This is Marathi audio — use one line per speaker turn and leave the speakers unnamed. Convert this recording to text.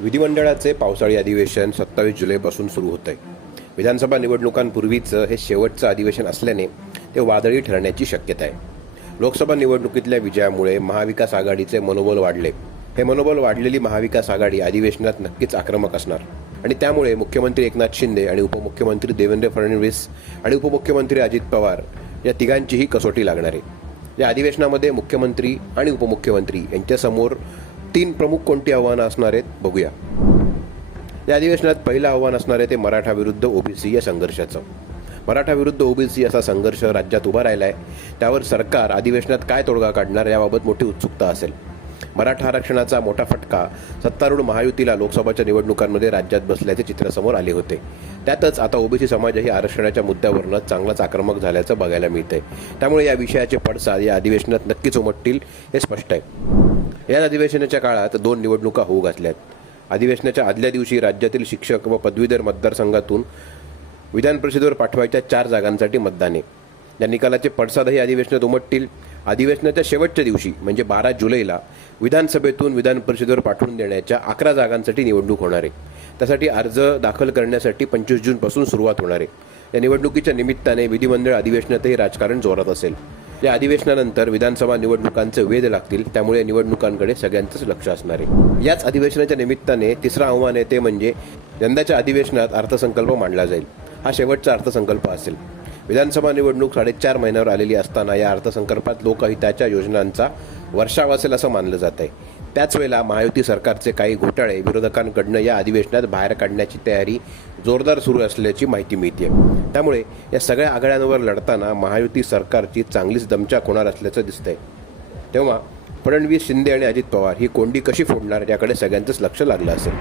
विधिमंडळाचे पावसाळी अधिवेशन सत्तावीस जुलैपासून सुरू होत आहे विधानसभा निवडणुकांपूर्वीचं हे शेवटचं अधिवेशन असल्याने ते वादळी ठरण्याची शक्यता आहे लोकसभा निवडणुकीतल्या विजयामुळे महाविकास आघाडीचे मनोबल वाढले. हे मनोबल वाढलेली महाविकास आघाडी अधिवेशनात नक्कीच आक्रमक असणार. आणि त्यामुळे मुख्यमंत्री एकनाथ शिंदे आणि उपमुख्यमंत्री देवेंद्र फडणवीस आणि उपमुख्यमंत्री अजित पवार या तिघांचीही कसोटी लागणार आहे. या अधिवेशनामध्ये मुख्यमंत्री आणि उपमुख्यमंत्री यांच्यासमोर तीन प्रमुख कोणती आव्हानं असणार आहेत बघूया. या अधिवेशनात पहिलं आव्हान असणार आहे ते मराठा विरुद्ध ओबीसी या संघर्षाचं. मराठा विरुद्ध ओबीसी असा संघर्ष राज्यात उभा राहिला आहे त्यावर सरकार अधिवेशनात काय तोडगा काढणार याबाबत मोठी उत्सुकता असेल. मराठा आरक्षणाचा मोठा फटका सत्तारूढ महायुतीला लोकसभाच्या निवडणुकांमध्ये राज्यात बसल्याचे चित्र समोर आले होते. त्यातच आता ओबीसी समाजही आरक्षणाच्या मुद्द्यावरनं चांगलाच आक्रमक झाल्याचं बघायला मिळतंय. त्यामुळे या विषयाचे पडसाद या अधिवेशनात नक्कीच उमटतील हे स्पष्ट आहे. या अधिवेशनाच्या काळात दोन निवडणुका होऊ घातल्यात. अधिवेशनाच्या आदल्या दिवशी राज्यातील शिक्षक व पदवीधर मतदारसंघातून विधान परिषदेवर पाठवायच्या चार जागांसाठी मतदाने या निकालाचे पडसादही अधिवेशनात उमटतील. अधिवेशनाच्या शेवटच्या दिवशी म्हणजे बारा जुलैला विधानसभेतून विधान परिषदेवर पाठवून देण्याच्या अकरा जागांसाठी निवडणूक होणार आहे. त्यासाठी अर्ज दाखल करण्यासाठी पंचवीस जूनपासून सुरुवात होणार आहे. या निवडणुकीच्या निमित्ताने विधिमंडळ अधिवेशनातही राजकारण जोरात असेल. या अधिवेशनानंतर विधानसभा निवडणुकांचे वेध लागतील त्यामुळे निवडणुकांकडे सगळ्यांचंच लक्ष असणार आहे. याच अधिवेशनाच्या निमित्ताने तिसरं आव्हान आहे ते म्हणजे यंदाच्या अधिवेशनात अर्थसंकल्प मांडला जाईल. हा शेवटचा अर्थसंकल्प असेल. विधानसभा निवडणूक साडेचार महिन्यावर आलेली असताना या अर्थसंकल्पात लोकहिताच्या योजनांचा वर्षाव असेल असं मानलं जात आहे. त्याच वेळेला महायुती सरकारचे काही घोटाळे विरोधकांकडनं या अधिवेशनात बाहेर काढण्याची तयारी जोरदार सुरू असल्याची माहिती मिळते त्यामुळे या सगळ्या आघाड्यांवर लढताना महायुती सरकारची चांगलीच दमचाक होणार असल्याचं दिसतंय. तेव्हा फडणवीस शिंदे आणि अजित पवार ही कोंडी कशी फोडणार याकडे सगळ्यांचंच लक्ष लागलं असेल.